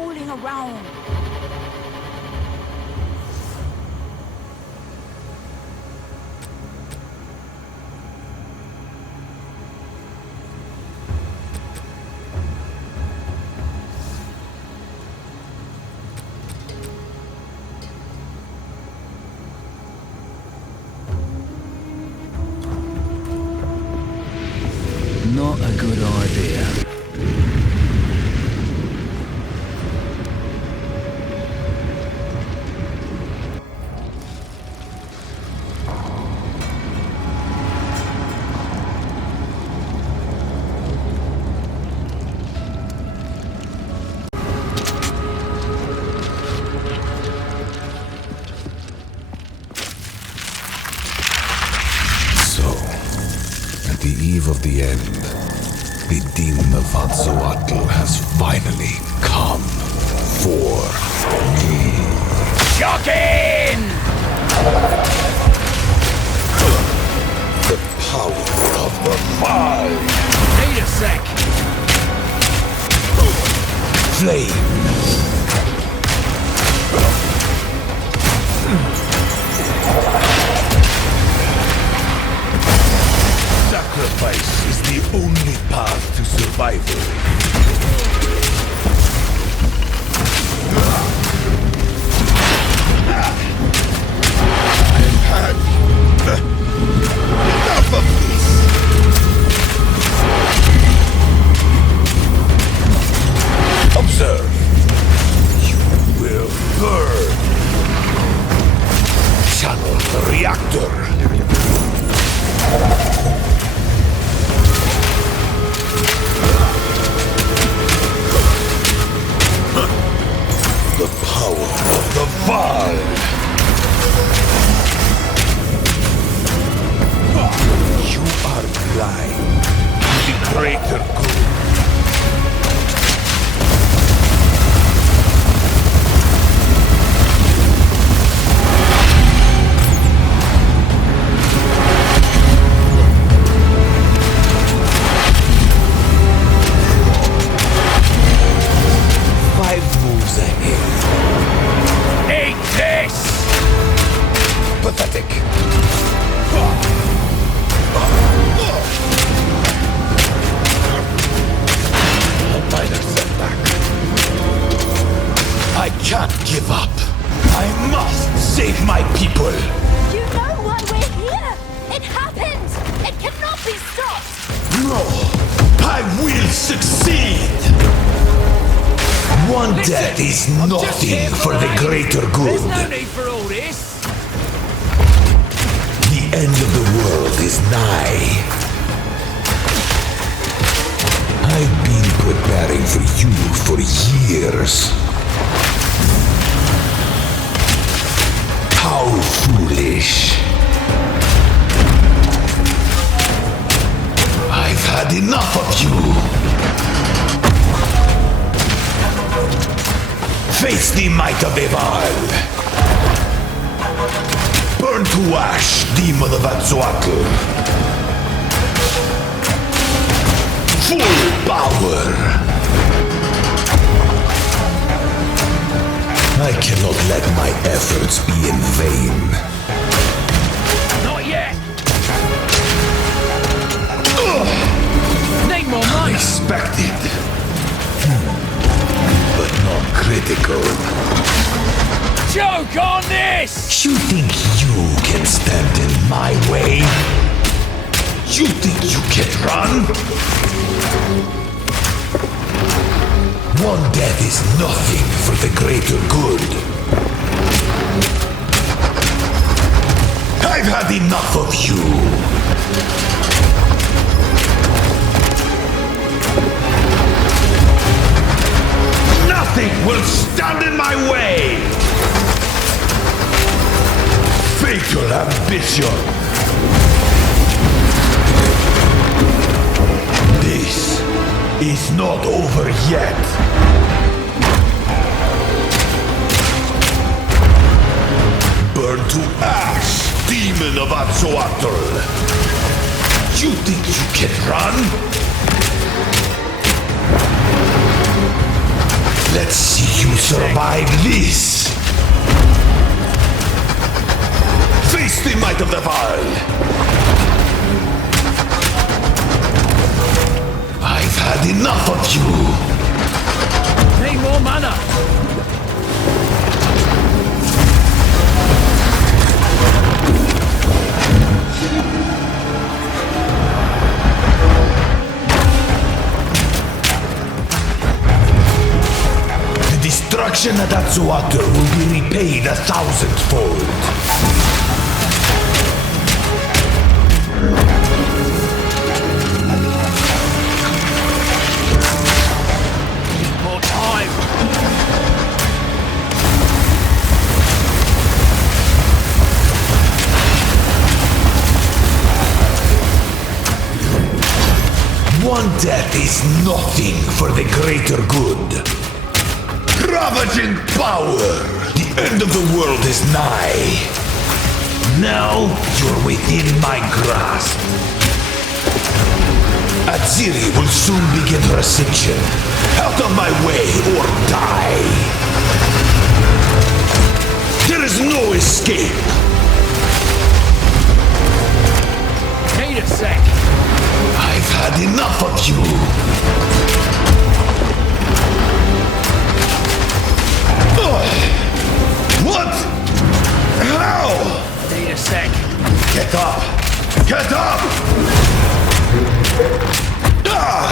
fooling around. Not a good idea. At the eve of the end, the demon of Exile has finally come for me. Shocking! The power of the mind. Need a sec. Flame. Sacrifice is the only path to survival. I've had enough of this. Observe. You will burn. Channel the reactor. The power of the Valve! You are blind to the greater good. Pathetic. A minor setback. I can't give up. I must save my people. You know why we're here! It happened! It cannot be stopped! No, I will succeed. One death is nothing for the greater good. There's no need for all this. The end of the world is nigh. I've been preparing for you for years. How foolish. I've had enough of you. Face the might of Exile. Burn to ash, demon of Exile. Full power. I cannot let my efforts be in vain. Not yet. Need more money. Unexpected. But not critical. Joke on this! You think you can stand in my way? You think you can run? One death is nothing for the greater good. I've had enough of you. Nothing will stand in my way! Fatal ambition! This is not over yet. Burn to ash, demon of Exile! You think you can run? Let's see you survive this! Face the might of the Val! I've had enough of you! Need more mana. The destruction at Atsuater will be repaid 1,000-fold. More time. One death is nothing for the greater good. Ravaging power! The end of the world is nigh. Now you're within my grasp. Aziri will soon begin her ascension. Out of my way or die. There is no escape. Need a sec. I've had enough of you. What? How? Need a sec. Get up! Get up! Ah!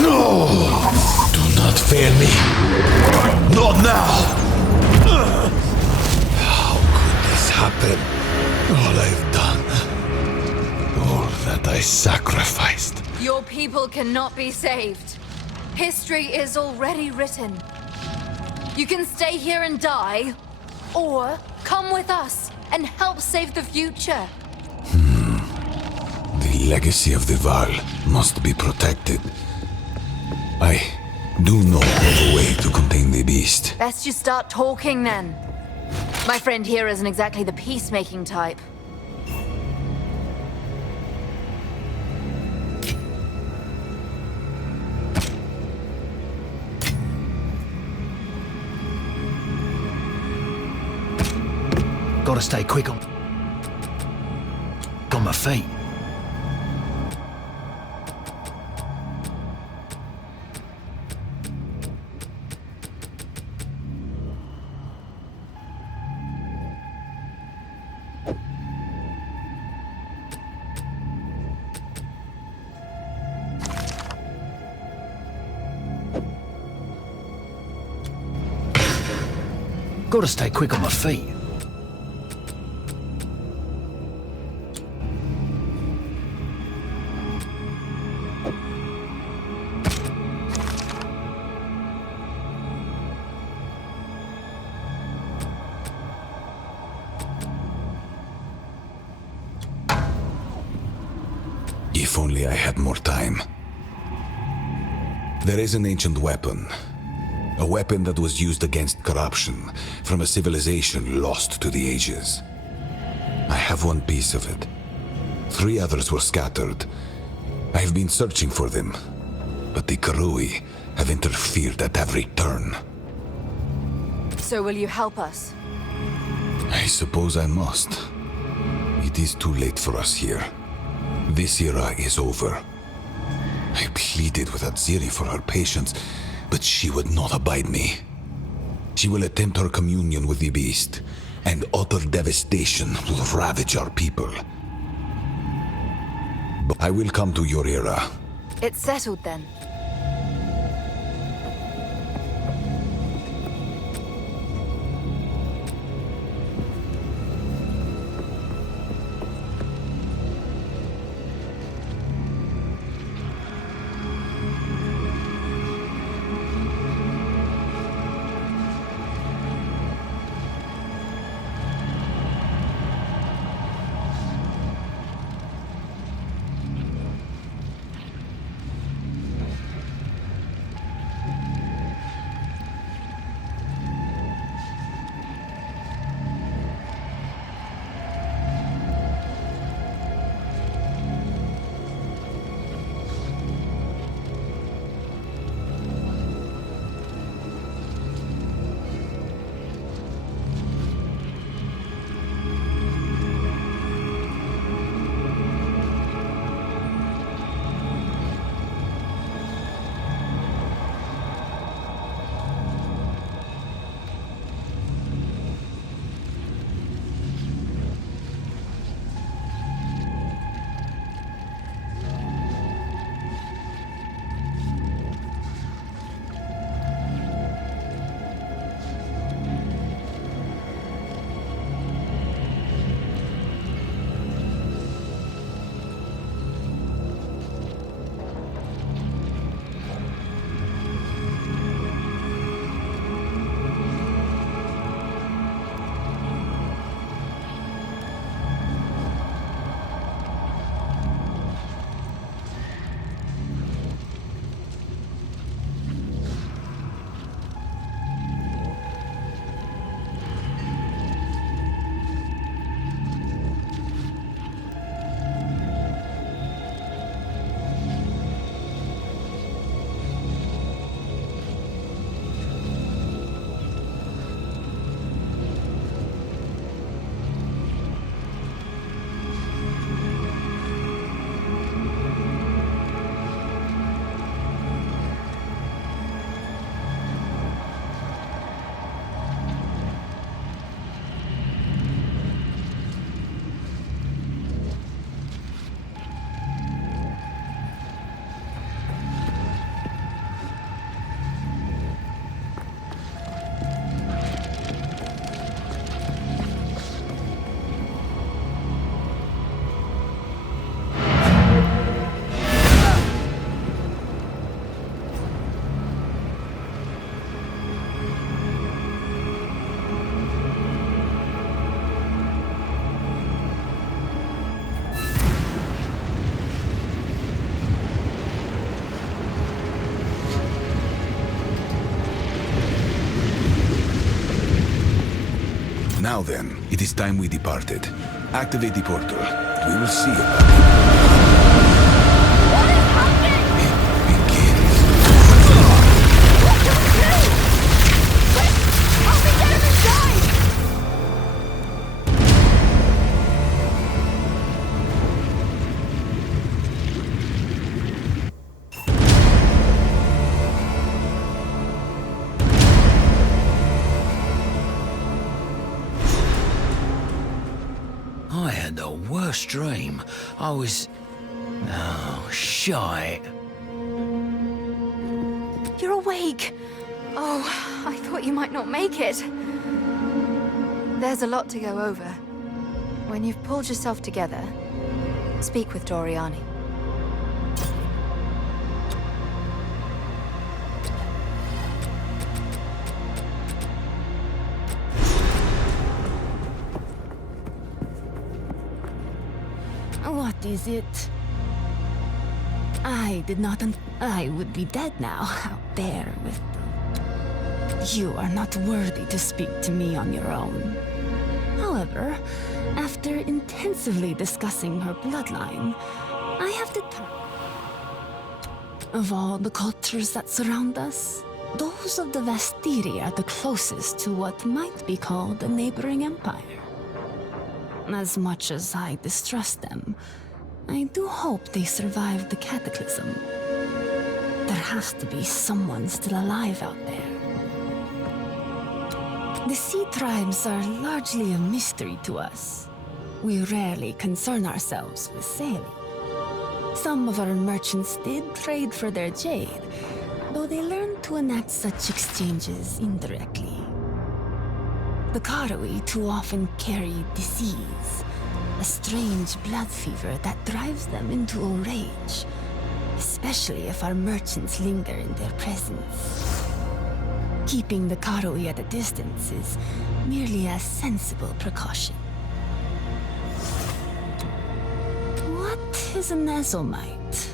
No! Do not fail me. Not now! How could this happen? All I've done. All that I sacrificed. Your people cannot be saved. History is already written. You can stay here and die, or come with us and help save the future. The legacy of the Val must be protected. I do know of a way to contain the beast. Best you start talking then. My friend here isn't exactly the peacemaking type. Gotta stay quick on my feet. Gotta stay quick on my feet. If only I had more time. There is an ancient weapon. A weapon that was used against corruption from a civilization lost to the ages. I have one piece of it. 3 others were scattered. I've been searching for them, but the Karui have interfered at every turn. So will you help us? I suppose I must. It is too late for us here. This era is over. I pleaded with Aziri for her patience, but she would not abide me. She will attempt her communion with the beast, and utter devastation will ravage our people. But I will come to your era. It's settled then. Now then, it is time we departed. Activate the portal. We will see about it. What is happening? It begins. What do we do? Quick! Help me get him inside! I had the worst dream. I was... Oh, shite. You're awake. Oh, I thought you might not make it. There's a lot to go over. When you've pulled yourself together, speak with Doriani. What is it? I did not I would be dead now, out there with the... You are not worthy to speak to me on your own. However, after intensively discussing her bloodline, I have determined... Of all the cultures that surround us, those of the Vastiri are the closest to what might be called a neighboring empire. As much as I distrust them, I do hope they survived the cataclysm. There has to be someone still alive out there. The sea tribes are largely a mystery to us. We rarely concern ourselves with sailing. Some of our merchants did trade for their jade, though they learned to enact such exchanges indirectly. The Karawi too often carry disease, a strange blood fever that drives them into a rage, especially if our merchants linger in their presence. Keeping the Karawi at a distance is merely a sensible precaution. What is an Ezomite?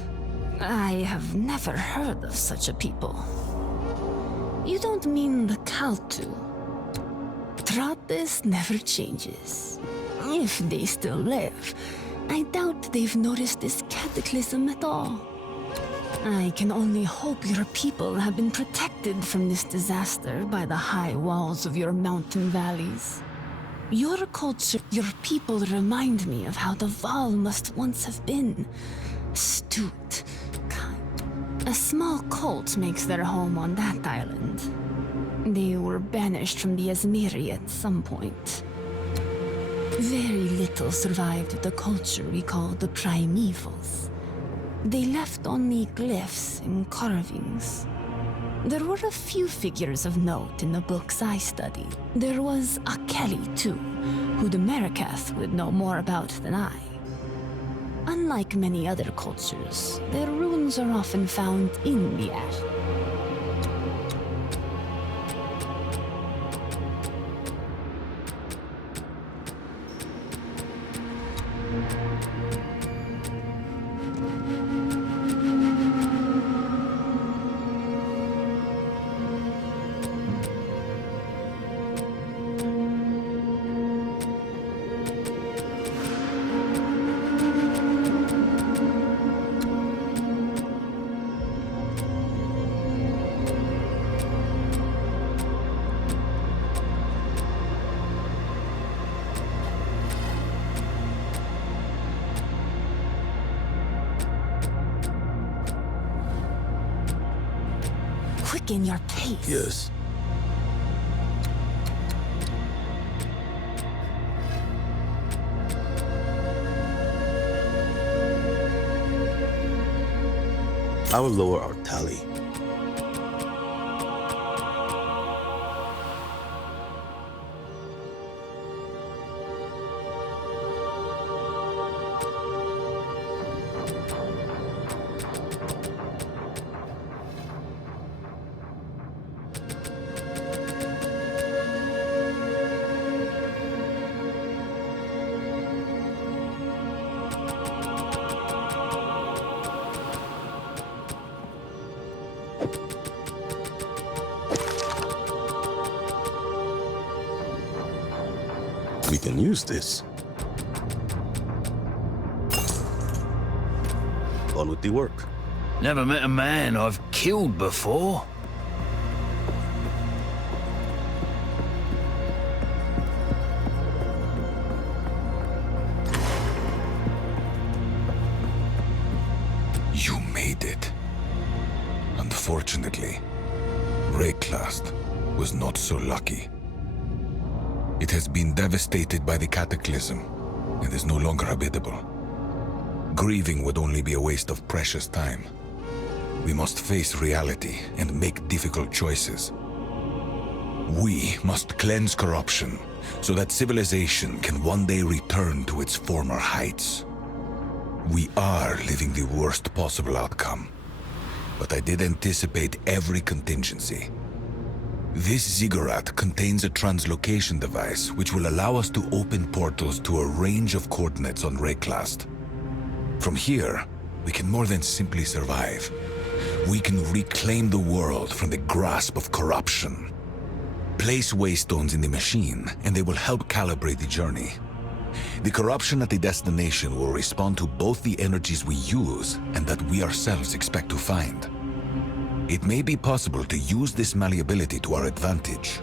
I have never heard of such a people. You don't mean the Kaltu? Trappist never changes. If they still live, I doubt they've noticed this cataclysm at all. I can only hope your people have been protected from this disaster by the high walls of your mountain valleys. Your culture, your people remind me of how the Val must once have been. Astute, kind. A small cult makes their home on that island. They were banished from the Esmiri at some point. Very little survived of the culture we call the Primevals. They left only glyphs and carvings. There were a few figures of note in the books I studied. There was Akeli, too, who the Merikath would know more about than I. Unlike many other cultures, their runes are often found in the ash. Quicken your pace. Yes. I will lower our tally. We can use this. On with the work. Never met a man I've killed before. You made it. Unfortunately, Rayclast was not so lucky. It has been devastated by the cataclysm and is no longer habitable. Grieving would only be a waste of precious time. We must face reality and make difficult choices. We must cleanse corruption so that civilization can one day return to its former heights. We are living the worst possible outcome, but I did anticipate every contingency. This ziggurat contains a translocation device which will allow us to open portals to a range of coordinates on Rayclast. From here, we can more than simply survive. We can reclaim the world from the grasp of corruption. Place waystones in the machine, and they will help calibrate the journey. The corruption at the destination will respond to both the energies we use and that we ourselves expect to find. It may be possible to use this malleability to our advantage.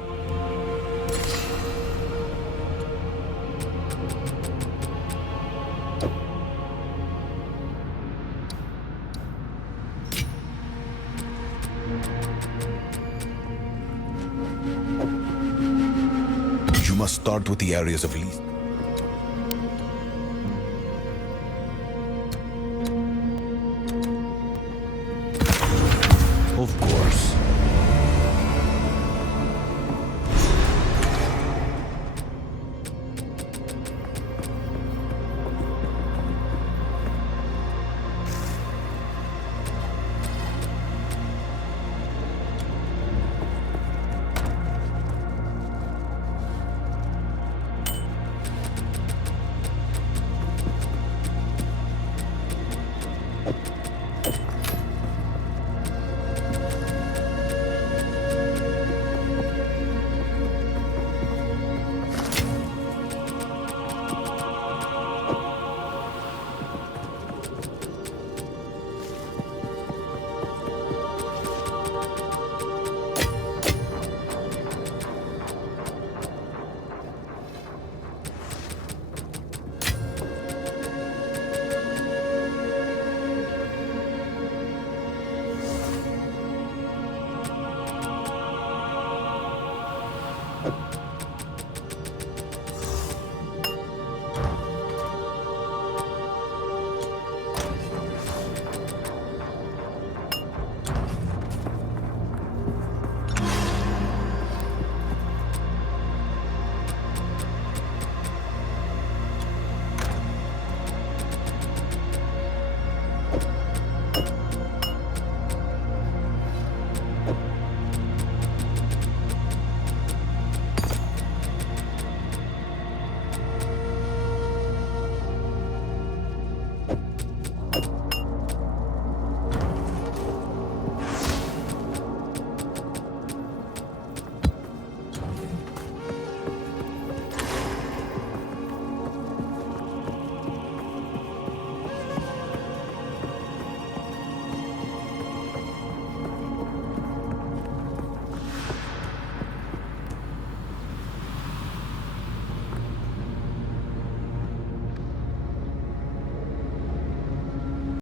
You must start with the areas of least